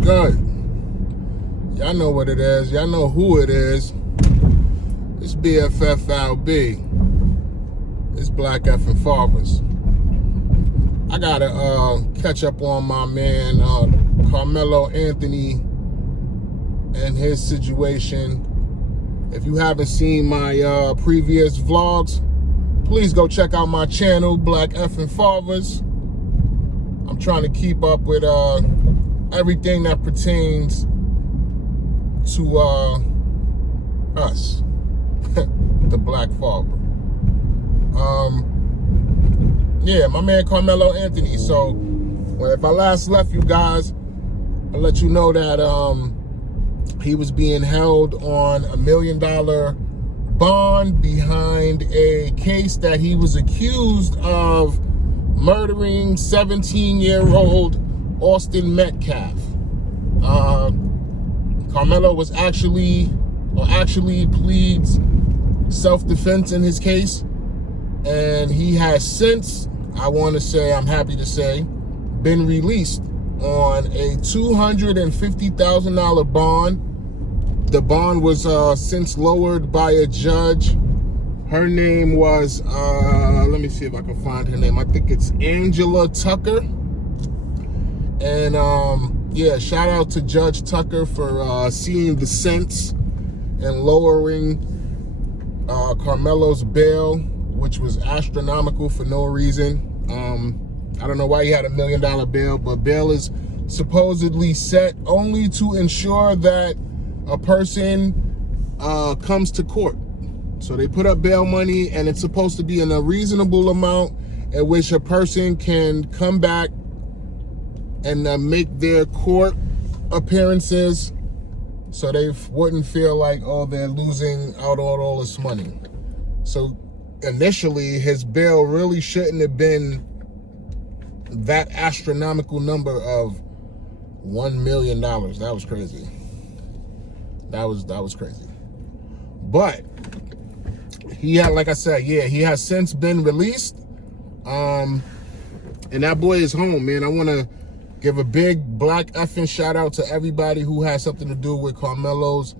good? Y'all know what it is. Y'all know who it is. It's BFFLB. It's Black Effing Fathers. I gotta catch up on my man Karmelo Anthony and his situation. If you haven't seen my previous vlogs, please go check out my channel, Black Effing Fathers. I'm trying to keep up with everything that pertains to us, the Black Father. Yeah, my man Karmelo Anthony. So, if I last left you guys, I'll let you know that he was being held on $1 million bond behind a case that he was accused of murdering 17-year-old Austin Metcalf. Karmelo was actually pleads self-defense in his case, and he has since, I'm happy to say, been released on a $250,000 bond. The bond was since lowered by a judge. Her name was, let me see if I can find her name. I think it's Angela Tucker. And yeah, shout out to Judge Tucker for seeing the sense and lowering Karmelo's bail, which was astronomical for no reason. I don't know why he had $1 million bail, but bail is supposedly set only to ensure that a person comes to court. So they put up bail money, and it's supposed to be in a reasonable amount at which a person can come back and make their court appearances, so they wouldn't feel like, oh, they're losing out on all this money. So initially, his bail really shouldn't have been that astronomical number of $1 million. That was crazy. That was crazy. But he had, like I said, yeah, he has since been released. And that boy is home, man. I want to give a big Black effing shout out to everybody who has something to do with Karmelo's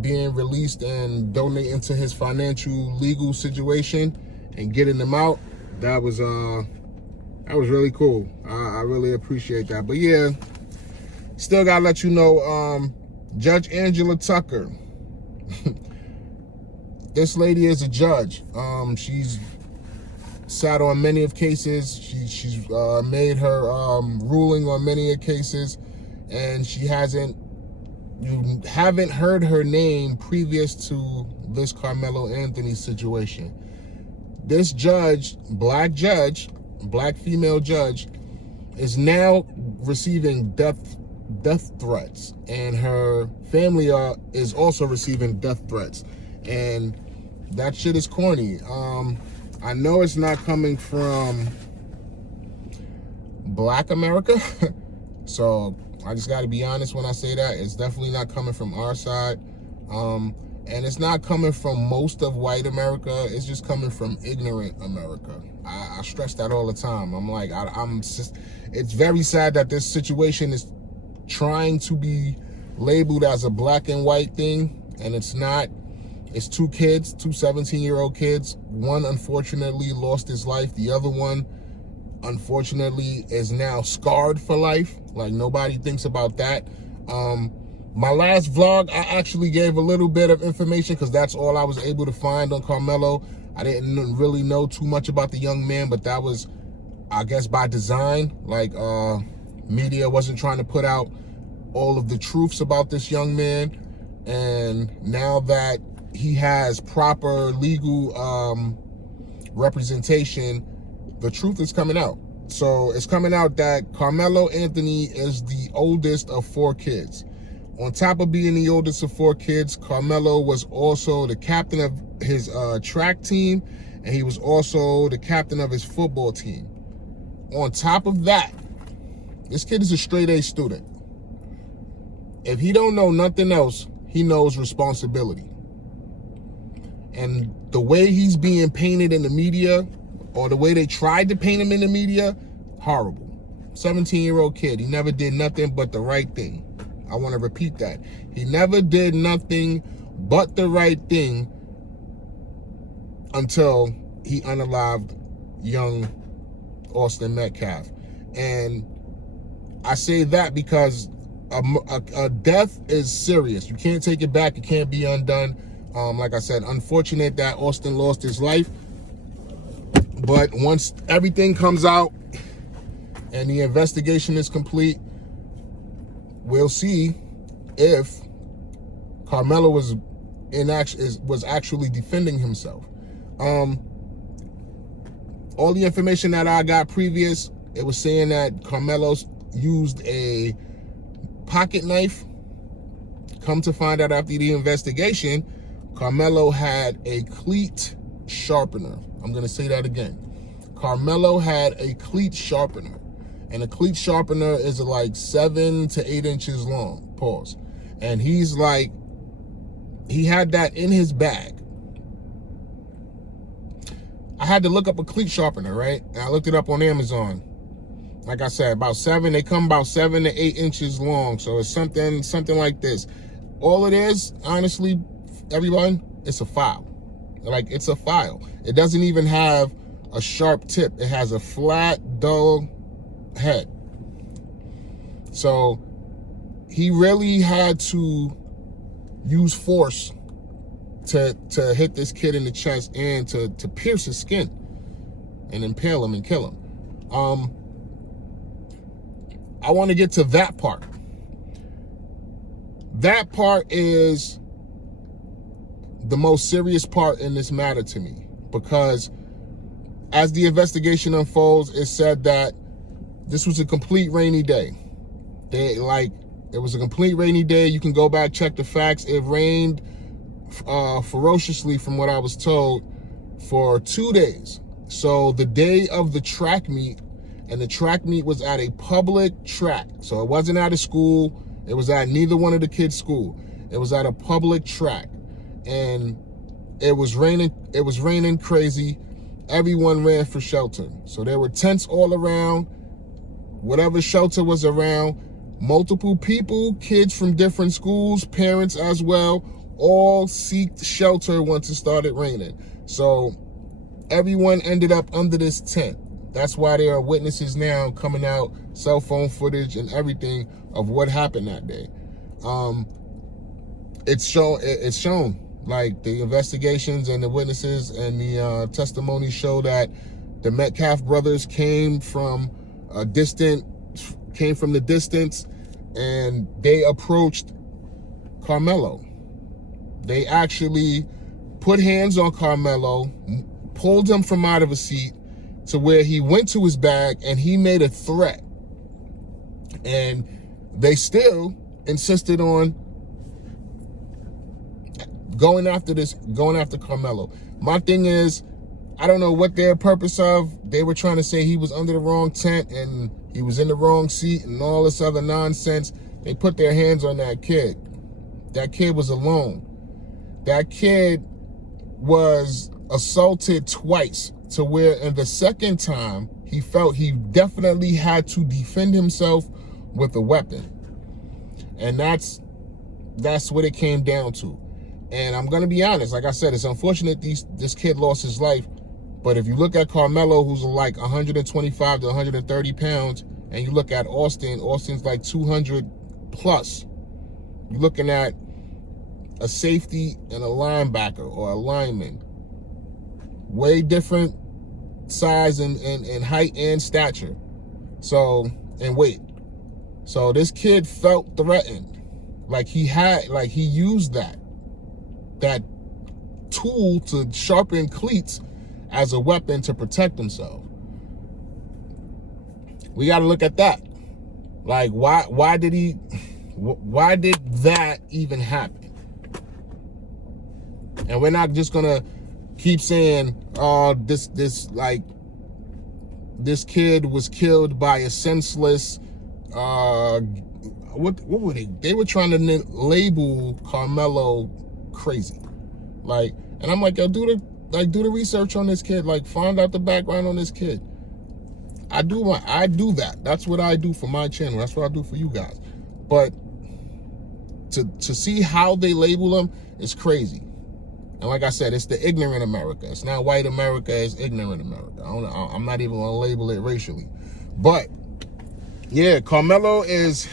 being released and donating to his financial legal situation and getting them out. That was really cool. I really appreciate that. But yeah, still gotta let you know, Judge Angela Tucker. This lady is a judge. She's sat on many of cases. She's made her ruling on many of cases, and you haven't heard her name previous to this Karmelo Anthony situation. This judge, black female judge, is now receiving death threats, and her family is also receiving death threats, and that shit is corny. I know it's not coming from Black America, so I just got to be honest when I say that. It's definitely not coming from our side, and it's not coming from most of white America. It's just coming from ignorant America. I stress that all the time. I'm like, it's very sad that this situation is trying to be labeled as a black and white thing, and it's not. It's two 17-year-old kids. One unfortunately lost his life. The other one, unfortunately, is now scarred for life. Like, nobody thinks about that. My last vlog, I actually gave a little bit of information because that's all I was able to find on Karmelo. I didn't really know too much about the young man, but that was, I guess, by design. Like, media wasn't trying to put out all of the truths about this young man. And now that he has proper legal representation, the truth is coming out. So it's coming out that Karmelo Anthony is the oldest of 4 kids. On top of being the oldest of 4 kids, Karmelo was also the captain of his track team, and he was also the captain of his football team. On top of that, this kid is a straight A student. If he don't know nothing else, he knows responsibility. And the way he's being painted in the media, or the way they tried to paint him in the media, horrible. 17-year-old kid. He never did nothing but the right thing. I want to repeat that. He never did nothing but the right thing until he unalived young Austin Metcalf. And I say that because a death is serious. You can't take it back. It can't be undone. Like I said, unfortunate that Austin lost his life. But once everything comes out and the investigation is complete, we'll see if Karmelo was actually defending himself. All the information that I got previous, it was saying that Karmelo used a pocket knife. Come to find out after the investigation, Karmelo had a cleat sharpener. I'm going to say that again. Karmelo had a cleat sharpener. And a cleat sharpener is like 7 to 8 inches long. Pause. And he's like, he had that in his bag. I had to look up a cleat sharpener, right? And I looked it up on Amazon. Like I said, they come about 7 to 8 inches long. So it's something like this. All it is, honestly, everyone, it's a file. Like, it's a file. It doesn't even have a sharp tip. It has a flat, dull head. So he really had to use force to hit this kid in the chest and to pierce his skin and impale him and kill him. I want to get to that part. That part is the most serious part in this matter to me, because as the investigation unfolds, it said that this was a complete rainy day. It was a complete rainy day. You can go back, check the facts. It rained ferociously, from what I was told, for 2 days. So the day of the track meet, and the track meet was at a public track. So it wasn't at a school. It was at neither one of the kids' school. It was at a public track. And it was raining. It was raining crazy. Everyone ran for shelter. So there were tents all around. Whatever shelter was around, multiple people, kids from different schools, parents as well, all seeked shelter once it started raining. So everyone ended up under this tent. That's why there are witnesses now coming out, cell phone footage and everything of what happened that day. It's shown. Like, the investigations and the witnesses and the testimony show that the Metcalf brothers came from the distance, and they approached Karmelo. They actually put hands on Karmelo, pulled him from out of a seat to where he went to his bag and he made a threat. And they still insisted on going after Karmelo. My thing is, I don't know what their purpose of. They were trying to say he was under the wrong tent and he was in the wrong seat and all this other nonsense. They put their hands on that kid. That kid was alone. That kid was assaulted twice, to where in the second time he felt he definitely had to defend himself with a weapon. And that's what it came down to. And I'm going to be honest, like I said, it's unfortunate this kid lost his life. But if you look at Karmelo, who's like 125 to 130 pounds, and you look at Austin's like 200 plus, you're looking at a safety and a linebacker or a lineman. Way different size and height and stature. So, and weight. So this kid felt threatened. Like he used that tool to sharpen cleats as a weapon to protect himself. We got to look at that. Like, why did that even happen? And we're not just gonna keep saying, this kid was killed by a senseless, what were they? They were trying to label Karmelo crazy. Like, and I'm like, yo, do the research on this kid. Like, find out the background on this kid. I do that. That's what I do for my channel. That's what I do for you guys. But to see how they label them is crazy. And like I said, it's the ignorant America. It's not white America, it's ignorant America. I'm not even gonna label it racially. But yeah, Karmelo is,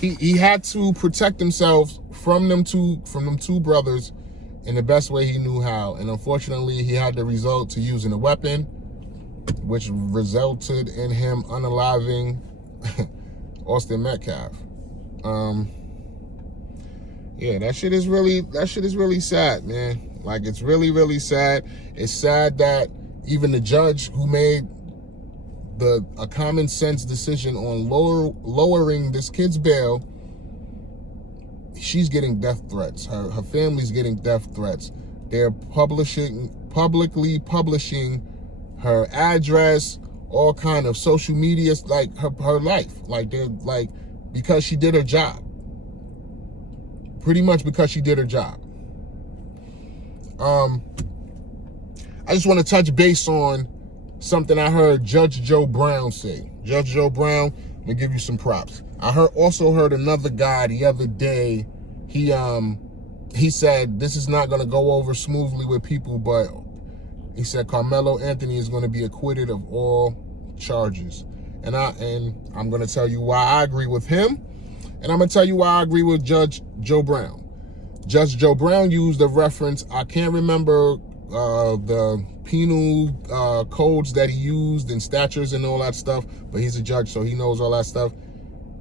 he had to protect himself from them two brothers in the best way he knew how. And unfortunately, he had the result to using a weapon, which resulted in him unaliving Austin Metcalf. Yeah, that shit is really sad, man. Like, it's really, really sad. It's sad that even the judge who made a common sense decision on lowering this kid's bail, she's getting death threats. Her family's getting death threats. They're publicly publishing her address, all kind of social media, like her life. Like, they're like, because she did her job. Pretty much because she did her job. I just want to touch base on something I heard Judge Joe Brown say. Judge Joe Brown, let me give you some props. I also heard another guy the other day. He said this is not going to go over smoothly with people, but he said Karmelo Anthony is going to be acquitted of all charges. And I'm going to tell you why I agree with him. And I'm going to tell you why I agree with Judge Joe Brown. Judge Joe Brown used a reference. I can't remember the penal codes that he used and statutes and all that stuff, but he's a judge, so he knows all that stuff.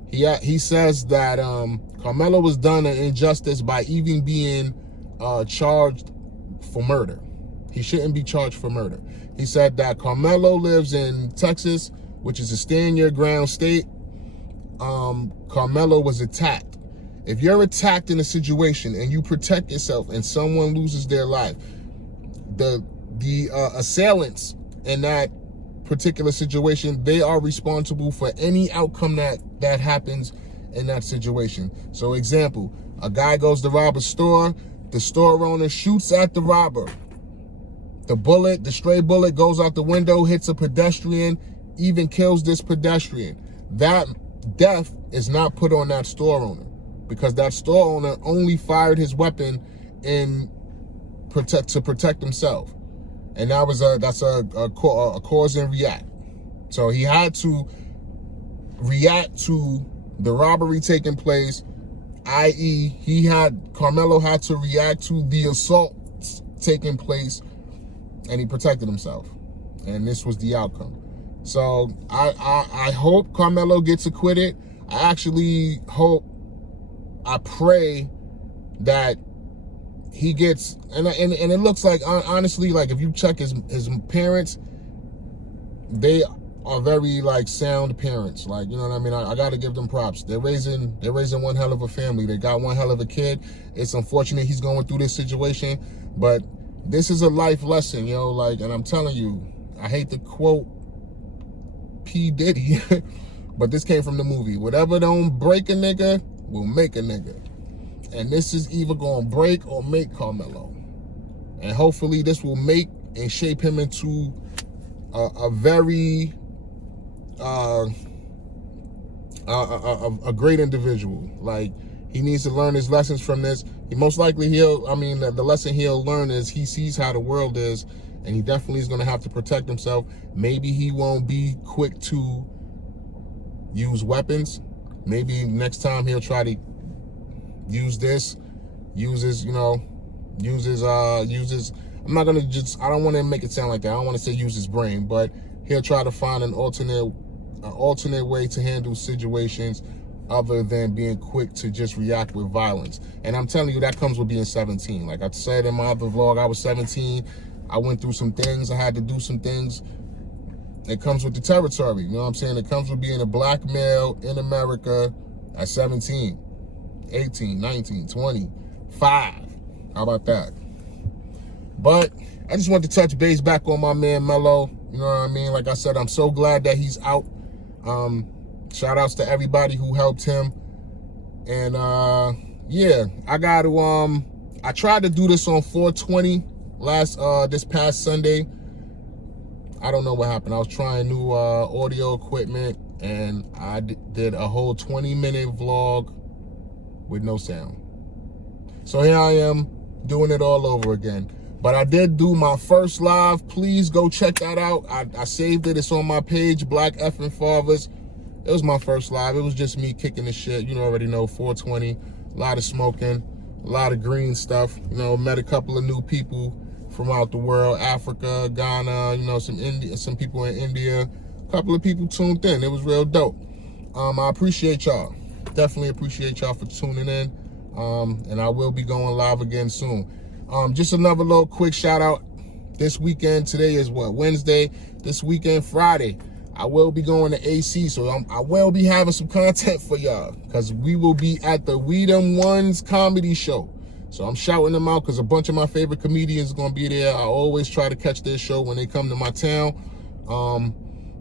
He says that Karmelo was done an injustice by even being charged for murder. He shouldn't be charged for murder. He said that Karmelo lives in Texas, which is a stand-your-ground state. Karmelo was attacked. If you're attacked in a situation and you protect yourself and someone loses their life, the assailants in that particular situation, they are responsible for any outcome that happens in that situation. So example, a guy goes to rob a store, the store owner shoots at the robber. The stray bullet goes out the window, hits a pedestrian, even kills this pedestrian. That death is not put on that store owner, because that store owner only fired his weapon to protect himself, and that's a cause and react. So he had to react to the robbery taking place, i.e., Karmelo had to react to the assault taking place, and he protected himself, and this was the outcome. So I hope Karmelo gets acquitted. I actually I pray that he gets, and it looks like, honestly, like if you check his parents, they are very like sound parents. Like, you know what I mean? I got to give them props. They're raising one hell of a family. They got one hell of a kid. It's unfortunate he's going through this situation, but this is a life lesson, yo. Like, and I'm telling you, I hate to quote P. Diddy, but this came from the movie. Whatever don't break a nigga will make a nigga. And this is either going to break or make Karmelo. And hopefully this will make and shape him into a very a great individual. Like, he needs to learn his lessons from this. He most likely the lesson he'll learn is he sees how the world is, and he definitely is going to have to protect himself. Maybe he won't be quick to use weapons. Maybe next time he'll try to uses, I'm not going to I don't want to make it sound like that. I don't want to say use his brain, but he'll try to find an alternate way to handle situations other than being quick to just react with violence. And I'm telling you, that comes with being 17. Like I said in my other vlog, I was 17. I went through some things. I had to do some things. It comes with the territory. You know what I'm saying? It comes with being a black male in America at 17, 18, 19, 20, 5. How about that? But I just want to touch base back on my man Melo. You know what I mean? Like I said, I'm so glad that he's out. Shout outs to everybody who helped him. And yeah, I got to I tried to do this on 420 this past Sunday. I don't know what happened. I was trying new audio equipment, and I did a whole 20-minute vlog with no sound. So here I am doing it all over again. But I did do my first live. Please go check that out. I saved it. It's on my page, Black Effing Fathers. It was my first live. It was just me kicking the shit. You already know, 420, a lot of smoking, a lot of green stuff. You know, met a couple of new people from out the world, Africa, Ghana, you know, some people in India. A couple of people tuned in. It was real dope. I appreciate y'all. Definitely appreciate y'all for tuning in. And I will be going live again soon. Just another little quick shout out. This weekend, today is what, Wednesday? This weekend, Friday, I will be going to AC, so I will be having some content for y'all, because we will be at the We Them Ones comedy show. So I'm shouting them out because a bunch of my favorite comedians are going to be there. I always try to catch their show when they come to my town.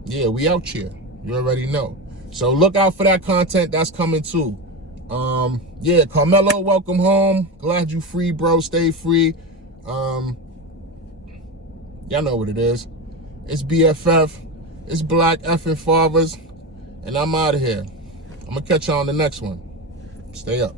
Yeah, we out here. You already know. So look out for that content. That's coming too. Yeah, Karmelo, welcome home. Glad you free, bro. Stay free. Y'all know what it is. It's BFF. It's Black Effing Fathers. And I'm out of here. I'm going to catch y'all on the next one. Stay up.